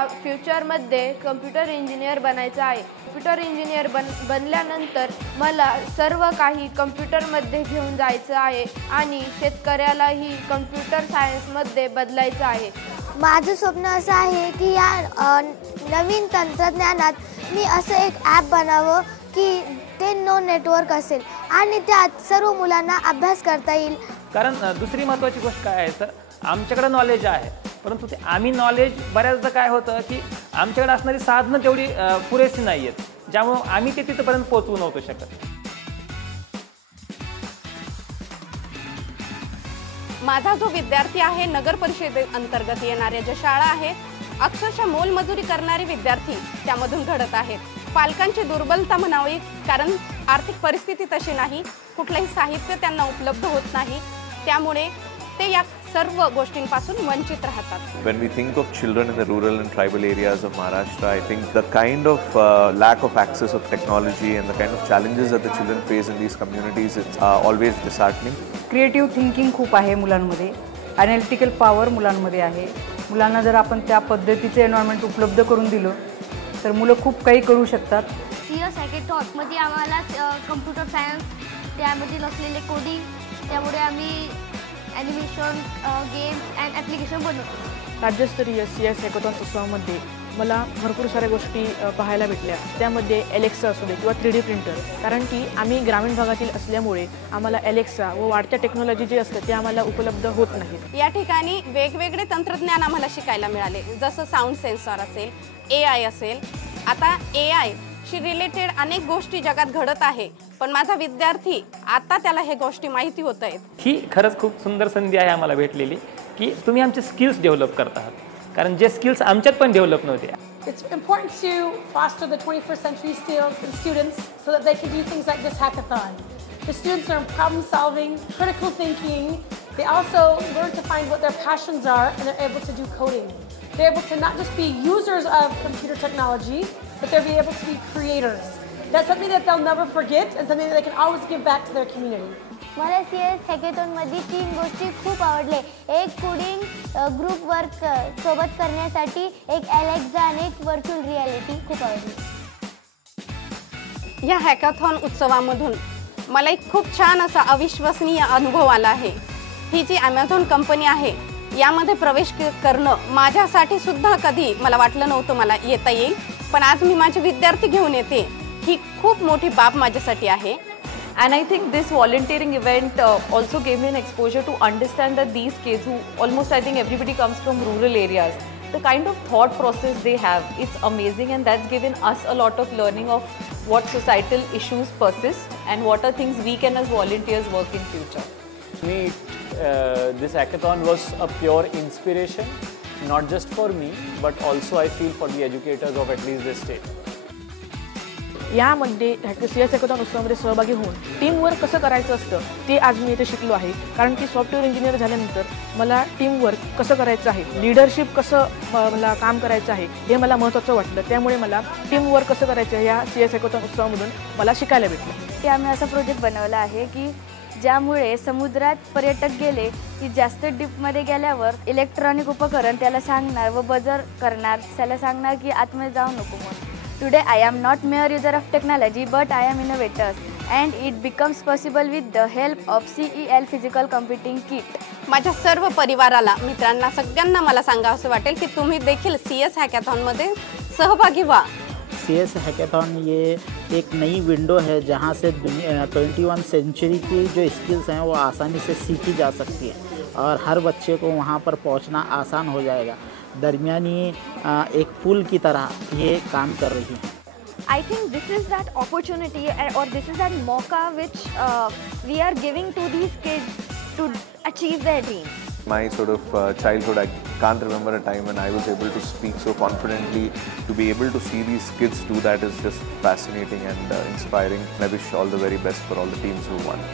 मला फ्युचरमध्ये computer engineer बनायचं आहे. कम्प्युटर इंजिनियर बनल्यानंतर मला सर्व काही कम्प्युटरमध्ये घेऊन जायचं आहे आणि शेतकऱ्यालाही कम्प्युटर सायन्समध्ये बदलायचं आहे. माझं स्वप्न असं आहे की या नवीन तंत्रज्ञानात मी असं एक ॲप बनावं की ते नेटवर्क असेल आणि त्यात सर्व मुलांना अभ्यास करता येईल. कारण दुसरी महत्त्वाची गोष्ट काय आहे सर, आमच्याकडे नॉलेज आहे, परंतु ते आम्ही नॉलेज बऱ्याचदा काय होतं की आमच्याकडे असणारी साधनं तेवढी पुरेशी नाही आहेत, ज्यामुळं आम्ही ते तिथपर्यंत पोहोचवू नव्हतो शकत. माझा जो विद्यार्थी आहे नगर परिषदेअंतर्गत येणाऱ्या ज्या शाळा आहेत, अक्षरशः मोलमजुरी करणारे विद्यार्थी त्यामधून घडत आहेत. पालकांची दुर्बलता म्हणावी, कारण आर्थिक परिस्थिती तशी नाही, कुठलंही साहित्य त्यांना उपलब्ध होत नाही, त्यामुळे ते या सर्व गोष्टींपासून वंचित राहतात. When we think of children in the rural and tribal areas of Maharashtra, I think the kind of lack of access of technology and the kind of challenges that the children face in these communities, it's always disheartening. Creative thinking खूप आहे मुलांमध्ये, analytical power मुलांमध्ये आहे. मुलांना जर आपण त्या पद्धतीचे एन्व्हायरमेंट उपलब्ध करून दिलं तर मुलं खूप काही करू शकतात. CS हॅकेथॉनमध्ये आम्हाला कम्प्युटर सायन्स, त्यामध्ये असलेले कोडिंग, त्यामुळे आम्ही ॲनिमेशन, गेम्स अँड ॲप्लिकेशन बनवतो. राज्यस्तरीय CS हॅकेथॉन उत्सवामध्ये मला भरपूर साऱ्या गोष्टी पाहायला भेटल्या. त्यामध्ये एलेक्सा असू दे किंवा 3D प्रिंटर, कारण की आम्ही ग्रामीण भागातील असल्यामुळे आम्हाला एलेक्सा व वाढत्या टेक्नॉलॉजी जे असतं ते आम्हाला उपलब्ध होत नाहीत. या ठिकाणी वेगवेगळे तंत्रज्ञान आम्हाला शिकायला मिळाले, जसं साऊंड सेन्सर असेल, AI असेल. आता AI शी रिलेटेड अनेक गोष्टी जगात घडत आहे, पण माझा विद्यार्थी आता त्याला हे गोष्टी माहिती होत आहेत. ही खरंच खूप सुंदर संधी आहे आम्हाला भेटलेली की तुम्ही आमचे स्किल्स डेव्हलप करत आहात, कारण जे स्किल्स आमच्यात पण डेव्हलप नव्हते. It's important to foster the 21st century skills in students so that they can do things like this hackathon. The students learn problem solving, critical thinking. They also learn to find what their passions are and they're able to do coding. They're able to not just be users of computer technology, but they'll be able to be creators. That's something that they'll never forget and something that they can always give back to their community. मला CS हॅकेथॉनमध्ये 3 गोष्टी खूप आवडले. एक coding, group work सोबत करण्यासाठी, एक Alexa आणि एक व्हर्च्युअल रियालिटी खूप आवडली. या हॅकेथॉन उत्सवामधून मला एक खूप छान असा अविश्वसनीय अनुभव आला आहे. ही जी Amazon कंपनी आहे यामध्ये प्रवेश करणं माझ्यासाठी सुद्धा कधी मला वाटलं नव्हतं मला येता येईल, पण आज मी माझे विद्यार्थी घेऊन येते, ही खूप मोठी बाब माझ्यासाठी आहे. And I think this volunteering event also gave me an exposure to understand that these kids who almost I think everybody comes from rural areas, the kind of thought process they have, it's amazing, and that's given us a lot of learning of what societal issues persist and what are things we can as volunteers work in future. Me, this hackathon was a pure inspiration, not just for me, but also I feel for the educators of at least this state. यामध्ये CS hackathon उत्सवामध्ये सहभागी होऊन teamwork कसं करायचं असतं ते आज मी इथे शिकलो आहे. कारण की सॉफ्टवेअर इंजिनियर झाल्यानंतर मला टीमवर्क कसं करायचं आहे, लीडरशिप कसं मला काम करायचं आहे हे मला महत्त्वाचं वाटलं. त्यामुळे मला टीमवर्क कसं करायचं आहे या CS हॅकेथॉन उत्सवामधून मला शिकायला भेटलं. की आम्ही असा प्रोजेक्ट बनवला आहे की ज्यामुळे समुद्रात पर्यटक गेले की जास्त डीपमध्ये गेल्यावर इलेक्ट्रॉनिक उपकरण त्याला सांगणार व बजर करणार, त्याला सांगणार की आतमध्ये जाऊ नको म्हणून. Today I am not mere user of technology, but I am innovators, and it becomes possible with the help of CEL Physical Computing Kit. माझ्या सर्व परिवाराला, मित्रांना, सगळ्यांना मला सांगावं वाटेल की तुम्ही देखील CS हॅकेथॉनमध्ये सहभागी व्हा. CS हैकेथॉन ये एक नई विंडो है जहाँ से 21 सेंचुरी की जो स्किल्स हैं वो आसानी से सीखी जा सकती है और हर बच्चे को वहाँ पर पहुँचना आसान हो जाएगा. दरमियानी एक पुल की तरह ये काम कर रही है. I think this is that opportunity or this is that mauka which we are giving to these kids to achieve their dreams. My sort of childhood, I can't remember a time when I was able to speak so confidently. To be able to see these kids do that is just fascinating and inspiring. I wish all the very best for all the teams who won.